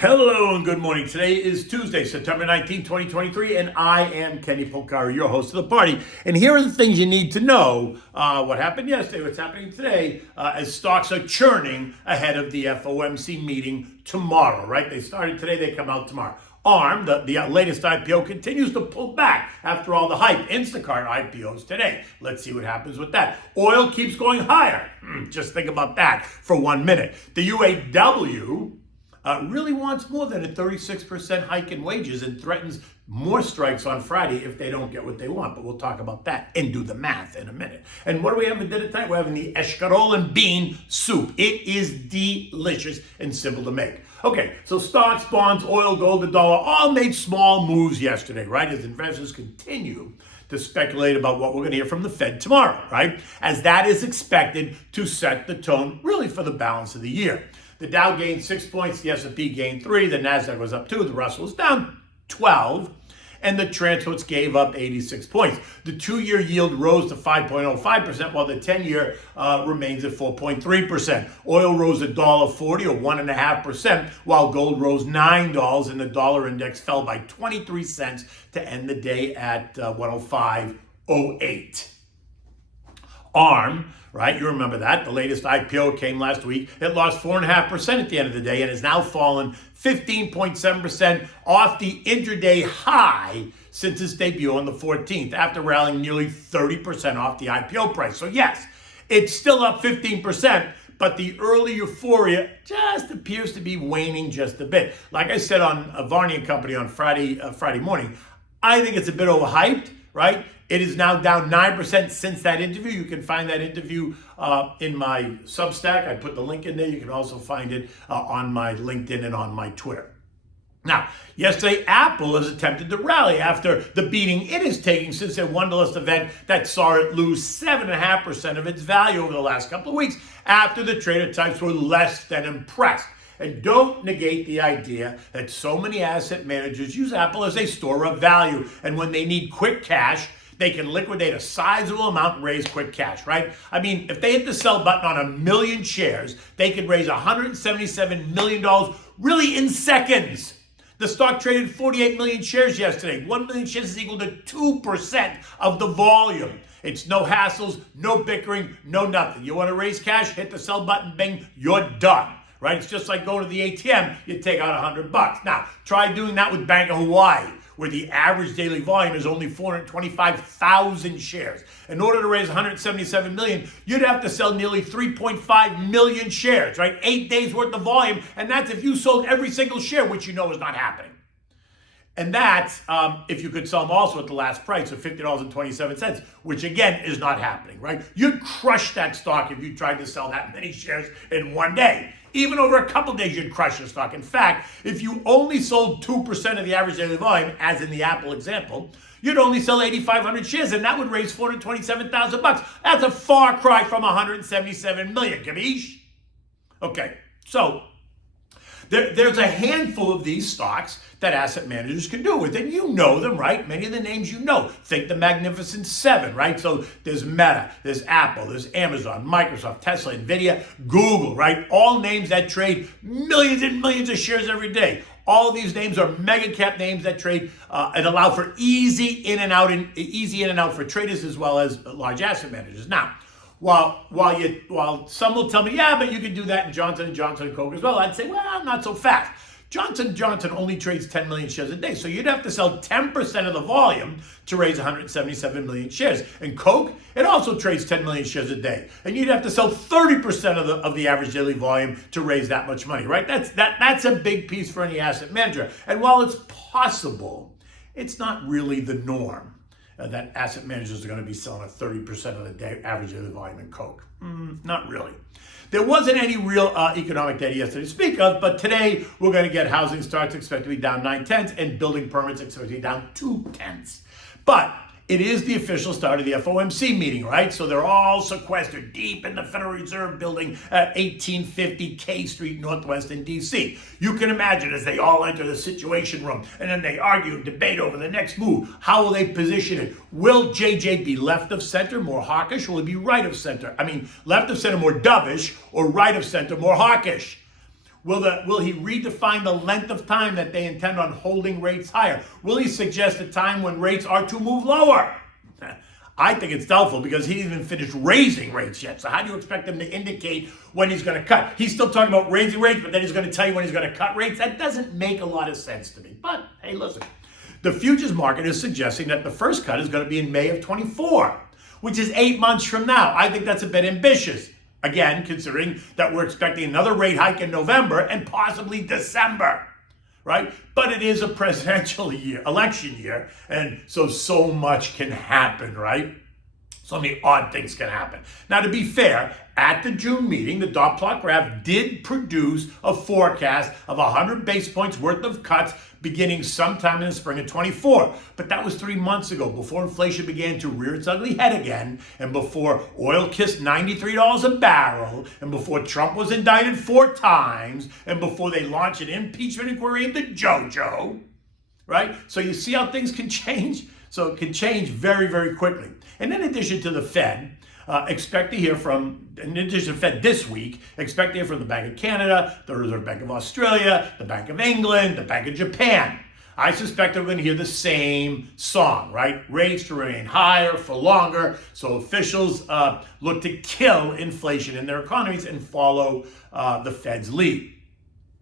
Hello and good morning. Today is Tuesday, September 19, 2023, and I am Kenny Polcari, your host of the party. And here are the things you need to know. What happened yesterday, what's happening today, as stocks are churning ahead of the FOMC meeting tomorrow, right? They started today, they come out tomorrow. ARM, the latest IPO, continues to pull back after all the hype. Instacart IPOs today. Let's see what happens with that. Oil keeps going higher. Just think about that for 1 minute. The UAW really wants more than a 36% hike in wages and threatens more strikes on Friday if they don't get what they want. But we'll talk about that and do the math in a minute. And what do we have for dinner tonight? We're having the Escarole and bean soup. It is delicious and simple to make. Okay, so stocks, bonds, oil, gold, the dollar all made small moves yesterday, right? As investors continue to speculate about what we're going to hear from the Fed tomorrow, right? As that is expected to set the tone really for the balance of the year. The Dow gained 6 points, the S&P gained 3, the Nasdaq was up 2, the Russell was down 12, and the transports gave up 86 points. The 2-year yield rose to 5.05%, while the 10-year remains at 4.3%. Oil rose $1.40 or 1.5%, while gold rose $9, and the dollar index fell by 23 cents to end the day at 105.08. ARM, right? You remember that. The latest IPO came last week. It lost 4.5% at the end of the day and has now fallen 15.7% off the intraday high since its debut on the 14th, after rallying nearly 30% off the IPO price. So yes, it's still up 15%, but the early euphoria just appears to be waning just a bit. Like I said on Varney and Company on Friday morning, I think it's a bit overhyped, right? It is now down 9% since that interview. You can find that interview in my Substack. I put the link in there. You can also find it on my LinkedIn and on my Twitter. Now, yesterday, Apple has attempted to rally after the beating it is taking since their Wonderlist event that saw it lose 7.5% of its value over the last couple of weeks after the trader types were less than impressed. And don't negate the idea that so many asset managers use Apple as a store of value. And when they need quick cash, they can liquidate a sizable amount and raise quick cash, right? I mean, if they hit the sell button on 1 million shares, they could raise $177 million really in seconds. The stock traded 48 million shares yesterday. 1 million shares is equal to 2% of the volume. It's no hassles, no bickering, no nothing. You want to raise cash, hit the sell button, bing, you're done. Right? It's just like going to the ATM, you take out $100. Now, try doing that with Bank of Hawaii, where the average daily volume is only 425,000 shares. In order to raise 177 million, you'd have to sell nearly 3.5 million shares, right? 8 days worth of volume, and that's if you sold every single share, which you know is not happening. And that's if you could sell them also at the last price of $50.27, which again is not happening, right? You'd crush that stock if you tried to sell that many shares in 1 day. Even over a couple days, you'd crush the stock. In fact, if you only sold 2% of the average daily volume, as in the Apple example, you'd only sell 8,500 shares, and that would raise $427,000. That's a far cry from 177 million. Capiche? Okay, so there's a handful of these stocks that asset managers can do with, and you know them, right? Many of the names you know. Think the Magnificent Seven, right? So there's Meta, there's Apple, there's Amazon, Microsoft, Tesla, Nvidia, Google, right? All names that trade millions and millions of shares every day. All these names are mega cap names that trade and allow for easy in and out for traders as well as large asset managers. Now, while some will tell me, yeah, but you can do that in Johnson & Johnson and Coke as well, I'd say, well, not so fast. Johnson & Johnson only trades 10 million shares a day, so you'd have to sell 10% of the volume to raise 177 million shares. And Coke, it also trades 10 million shares a day, and you'd have to sell 30% of the average daily volume to raise that much money, right? That's a big piece for any asset manager. And while it's possible, it's not really the norm that asset managers are going to be selling at 30% of the day, average daily volume in Coke. Not really. There wasn't any real economic data yesterday to speak of, but today we're going to get housing starts expected to be down 0.9 and building permits expected to be down 0.2. But it is the official start of the FOMC meeting, right? So they're all sequestered deep in the Federal Reserve building at 1850 K Street Northwest in D.C. You can imagine as they all enter the Situation Room and then they argue and debate over the next move. How will they position it? Will JJ be left of center, more hawkish? Will he be right of center? I mean, left of center, more dovish, or right of center, more hawkish? Will he redefine the length of time that they intend on holding rates higher? Will he suggest a time when rates are to move lower? I think it's doubtful because he didn't even finish raising rates yet. So how do you expect him to indicate when he's going to cut? He's still talking about raising rates, but then he's going to tell you when he's going to cut rates. That doesn't make a lot of sense to me. But hey, listen, the futures market is suggesting that the first cut is going to be in May of 24, which is 8 months from now. I think that's a bit ambitious. Again, considering that we're expecting another rate hike in November and possibly December, right? But it is a presidential year, election year, and so much can happen, right? So many odd things can happen. Now, to be fair, at the June meeting, the dot plot graph did produce a forecast of 100 basis points worth of cuts beginning sometime in the spring of 24. But that was 3 months ago, before inflation began to rear its ugly head again, and before oil kissed $93 a barrel, and before Trump was indicted 4 times, and before they launched an impeachment inquiry into JoJo, right? So you see how things can change? So it can change very, very quickly. And in addition to the Fed, expect to hear from, in addition to Fed this week, expect to hear from the Bank of Canada, the Reserve Bank of Australia, the Bank of England, the Bank of Japan. I suspect we're going to hear the same song, right? Rates to remain higher for longer. So officials look to kill inflation in their economies and follow the Fed's lead.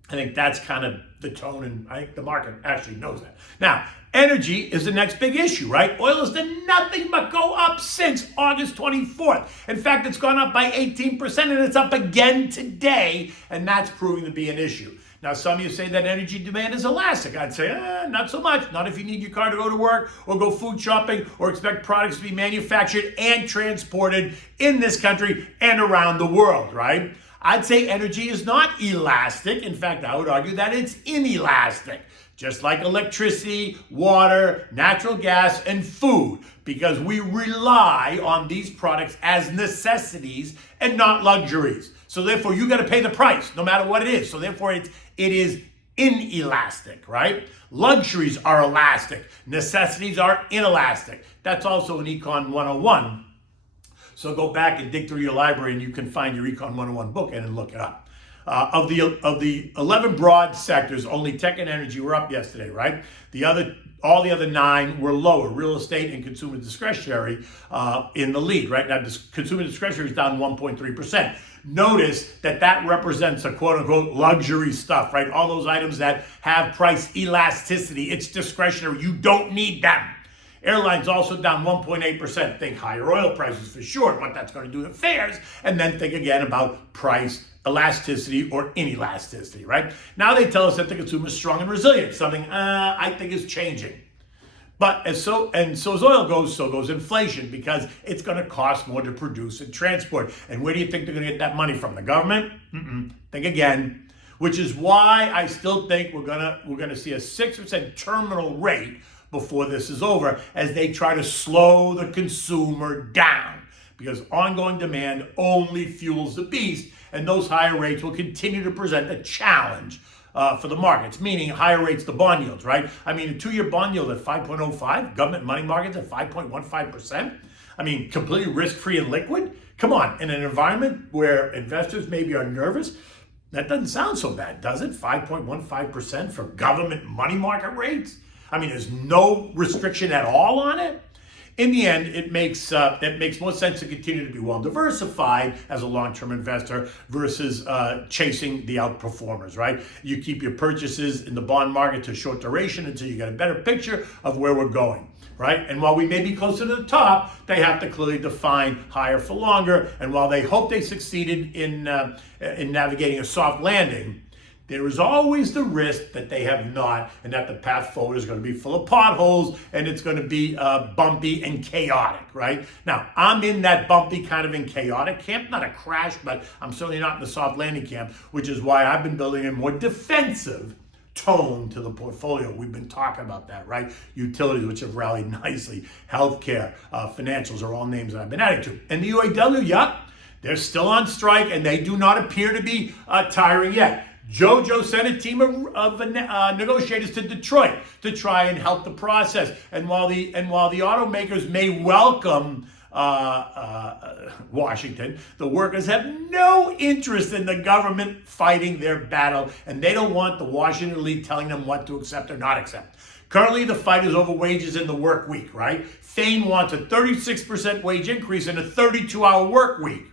I think that's kind of the tone, and I think the market actually knows that. Now, energy is the next big issue, right? Oil has done nothing but go up since August 24th. In fact, it's gone up by 18%, and it's up again today, and that's proving to be an issue. Now, some of you say that energy demand is elastic. I'd say, not so much. Not if you need your car to go to work or go food shopping or expect products to be manufactured and transported in this country and around the world, right? I'd say energy is not elastic. In fact, I would argue that it's inelastic, just like electricity, water, natural gas, and food, because we rely on these products as necessities and not luxuries. So therefore, you got to pay the price, no matter what it is. So therefore, it is inelastic, right? Luxuries are elastic. Necessities are inelastic. That's also in Econ 101. So go back and dig through your library and you can find your Econ 101 book and look it up. Of the 11 broad sectors, only tech and energy were up yesterday, right? All the other 9 were lower. Real estate and consumer discretionary in the lead, right? Now, consumer discretionary is down 1.3%. Notice that represents a quote-unquote luxury stuff, right? All those items that have price elasticity. It's discretionary. You don't need them. Airlines also down 1.8%. Think higher oil prices for sure, what that's going to do to fares, and then think again about price elasticity or inelasticity, right? Now they tell us that the consumer is strong and resilient, something I think is changing. But so as oil goes, so goes inflation, because it's going to cost more to produce and transport. And where do you think they're going to get that money from? The government? Think again. Which is why I still think we're gonna see a 6% terminal rate before this is over, as they try to slow the consumer down, because ongoing demand only fuels the beast, and those higher rates will continue to present a challenge for the markets, meaning higher rates to bond yields, right? I mean, a 2-year bond yield at 5.05, government money markets at 5.15%. I mean, completely risk-free and liquid. Come on, in an environment where investors maybe are nervous, that doesn't sound so bad, does it? 5.15% for government money market rates? I mean, there's no restriction at all on it. In the end, it makes more sense to continue to be well diversified as a long-term investor versus chasing the outperformers, right? You keep your purchases in the bond market to short duration until you get a better picture of where we're going, right? And while we may be closer to the top, they have to clearly define higher for longer. And while they hope they succeeded in navigating a soft landing, there is always the risk that they have not, and that the path forward is going to be full of potholes, and it's going to be bumpy and chaotic, right? Now, I'm in that bumpy kind of and chaotic camp, not a crash, but I'm certainly not in the soft landing camp, which is why I've been building a more defensive tone to the portfolio. We've been talking about that, right? Utilities, which have rallied nicely, healthcare, financials are all names that I've been adding to. And the UAW, they're still on strike, and they do not appear to be tiring yet. JoJo sent a team of negotiators to Detroit to try and help the process. And while the automakers may welcome Washington, the workers have no interest in the government fighting their battle, and they don't want the Washington elite telling them what to accept or not accept. Currently, the fight is over wages in the work week, right? Thane wants a 36% wage increase in a 32-hour work week,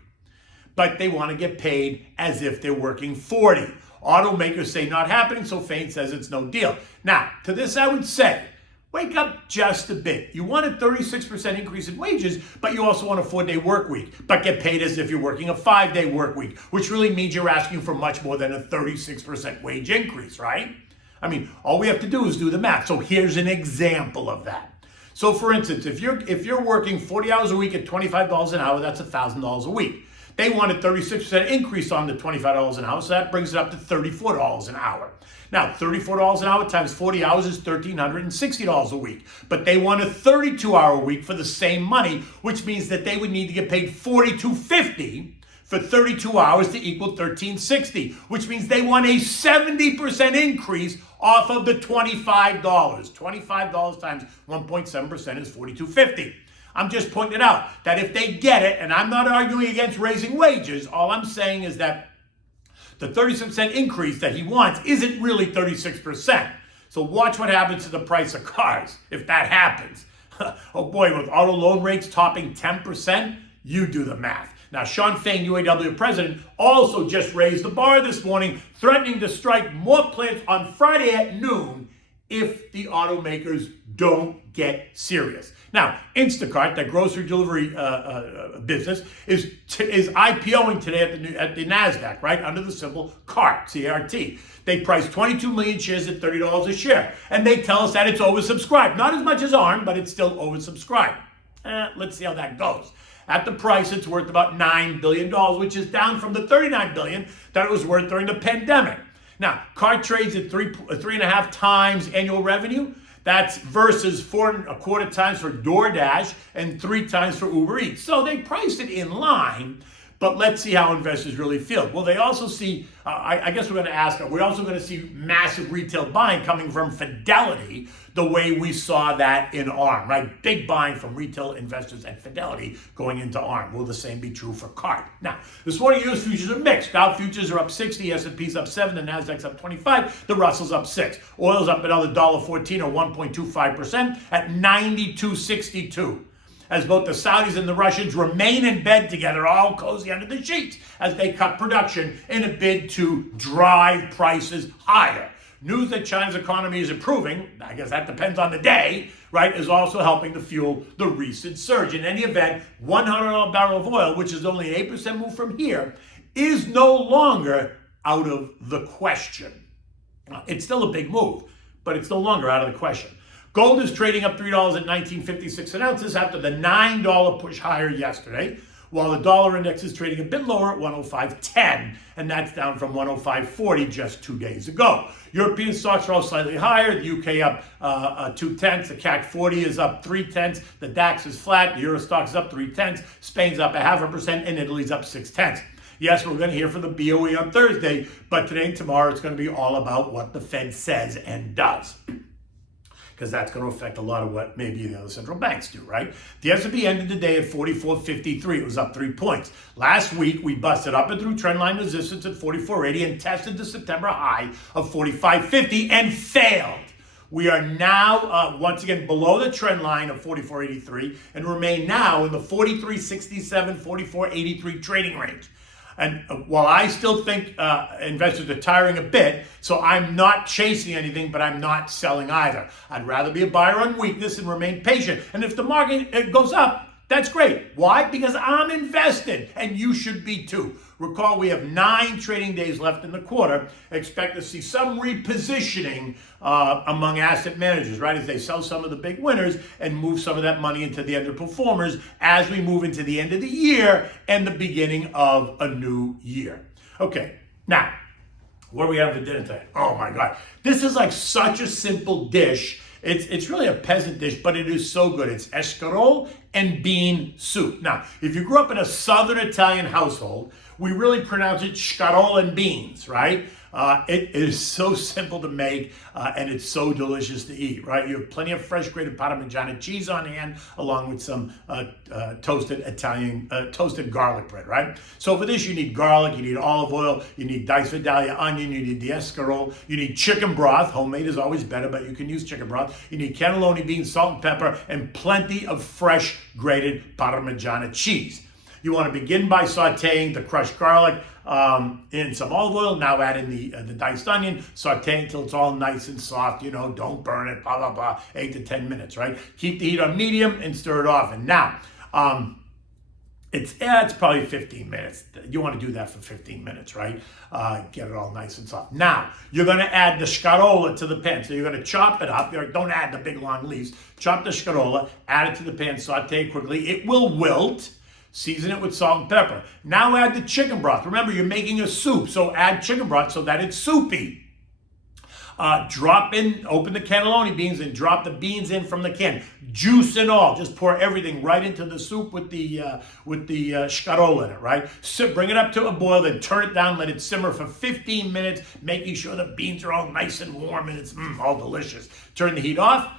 but they want to get paid as if they're working 40. Automakers say not happening, so Thane says it's no deal. Now, to this I would say, wake up just a bit. You want a 36% increase in wages, but you also want a 4-day work week, but get paid as if you're working a 5-day work week, which really means you're asking for much more than a 36% wage increase, right? I mean, all we have to do is do the math. So here's an example of that. So for instance, if you're working 40 hours a week at $25 an hour, that's $1,000 a week. They want a 36% increase on the $25 an hour, so that brings it up to $34 an hour. Now, $34 an hour times 40 hours is $1,360 a week. But they want a 32-hour week for the same money, which means that they would need to get paid $42.50 for 32 hours to equal $1,360, which means they want a 70% increase off of the $25. $25 times 1.7% is $42.50. I'm just pointing it out that if they get it, and I'm not arguing against raising wages, all I'm saying is that the 36% increase that he wants isn't really 36%. So watch what happens to the price of cars if that happens. Oh boy, with auto loan rates topping 10%, you do the math. Now, Shawn Fain, UAW president, also just raised the bar this morning, threatening to strike more plants on Friday at noon if the automakers don't get serious. Now, Instacart, that grocery delivery business, is IPOing today at the NASDAQ, right, under the symbol CART, C-A-R-T. They priced 22 million shares at $30 a share, and they tell us that it's oversubscribed. Not as much as ARM, but it's still oversubscribed. Let's see how that goes. At the price, it's worth about $9 billion, which is down from the $39 billion that it was worth during the pandemic. Now, CART trades at 3.5 times annual revenue. That's versus 4.25 times for DoorDash and 3 times for Uber Eats. So they priced it in line, but let's see how investors really feel. Well, they also see, I guess we're going to ask, we're also going to see massive retail buying coming from Fidelity, the way we saw that in ARM, right? Big buying from retail investors at Fidelity going into ARM. Will the same be true for CART? Now, this morning U.S. futures are mixed. Dow futures are up 60, S&P's up 7, the Nasdaq's up 25, the Russell's up 6. Oil's up another $1.14 or 1.25% at 92.62. As both the Saudis and the Russians remain in bed together, all cozy under the sheets, as they cut production in a bid to drive prices higher. News that China's economy is improving, I guess that depends on the day, right, is also helping to fuel the recent surge. In any event, $100 barrel of oil, which is only an 8% move from here, is no longer out of the question. It's still a big move, but it's no longer out of the question. Gold is trading up $3 at $19.56 an ounce after the $9 push higher yesterday, while the dollar index is trading a bit lower at 105.10, and that's down from 105.40 just 2 days ago. European stocks are all slightly higher. The UK up 0.2, the CAC 40 is up 0.3, the DAX is flat, the Euro stock is up 0.3, Spain's up 0.5%, and Italy's up 0.6. Yes, we're going to hear from the BOE on Thursday, but today and tomorrow it's going to be all about what the Fed says and does, because that's going to affect a lot of what maybe the other central banks do, right? The S&P ended the day at 44.53. It was up 3 points. Last week, we busted up and through trendline resistance at 44.80 and tested the September high of 45.50 and failed. We are now, once again, below the trend line of 44.83 and remain now in the 43.67, 44.83 trading range. And while I still think investors are tiring a bit, so I'm not chasing anything, but I'm not selling either. I'd rather be a buyer on weakness and remain patient. And if the market goes up, that's great. Why? Because I'm invested, and you should be too. Recall, we have 9 trading days left in the quarter. Expect to see some repositioning among asset managers, right, as they sell some of the big winners and move some of that money into the underperformers as we move into the end of the year and the beginning of a new year. Okay, now, what do we have for dinner today? Oh my God, this is like such a simple dish. It's really a peasant dish, but it is so good. It's escarole and bean soup. Now, if you grew up in a Southern Italian household, we really pronounce it scarole and beans, right? It is so simple to make, and it's so delicious to eat, right? You have plenty of fresh grated Parmigiana cheese on hand, along with some toasted garlic bread, right? So for this, you need garlic, you need olive oil, you need diced Vidalia onion, you need the Escarole, you need chicken broth. Homemade is always better, but you can use chicken broth. You need cannelloni beans, salt and pepper, and plenty of fresh grated Parmigiana cheese. You want to begin by sauteing the crushed garlic in some olive oil. Now add in the diced onion, sauteing until it's all nice and soft. Don't burn it, blah, blah, blah, 8 to 10 minutes, right? Keep the heat on medium and stir it often. Now, it's probably 15 minutes. You want to do that for 15 minutes, right? Get it all nice and soft. Now, you're going to add the Escarole to the pan. So you're going to chop it up. Don't add the big long leaves. Chop the Escarole, add it to the pan, saute quickly. It will wilt. Season it with salt and pepper. Now add the chicken broth. Remember, you're making a soup, so add chicken broth so that it's soupy. Open the cannelloni beans and drop the beans in from the can. Juice and all. Just pour everything right into the soup with the Escarole in it, right? So bring it up to a boil, then turn it down, let it simmer for 15 minutes, making sure the beans are all nice and warm and it's all delicious. Turn the heat off.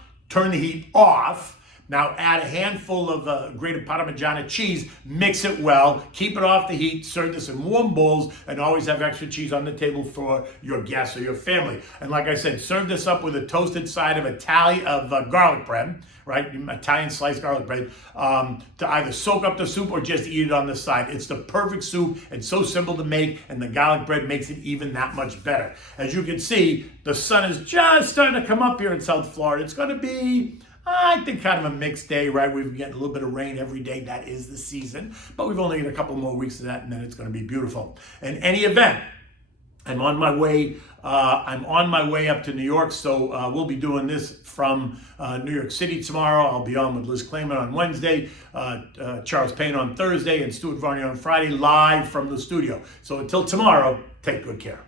Now add a handful of grated Parmigiana cheese, mix it well, keep it off the heat, serve this in warm bowls, and always have extra cheese on the table for your guests or your family. And like I said, serve this up with a toasted side of garlic bread, right? Italian sliced garlic bread, to either soak up the soup or just eat it on the side. It's the perfect soup. It's so simple to make, and the garlic bread makes it even that much better. As you can see, the sun is just starting to come up here in South Florida. It's going to be, I think, kind of a mixed day, right? We've getting a little bit of rain every day. That is the season. But we've only got a couple more weeks of that, and then it's going to be beautiful. In any event, I'm on my way up to New York, so we'll be doing this from New York City tomorrow. I'll be on with Liz Clayman on Wednesday, Charles Payne on Thursday, and Stuart Varney on Friday, live from the studio. So until tomorrow, take good care.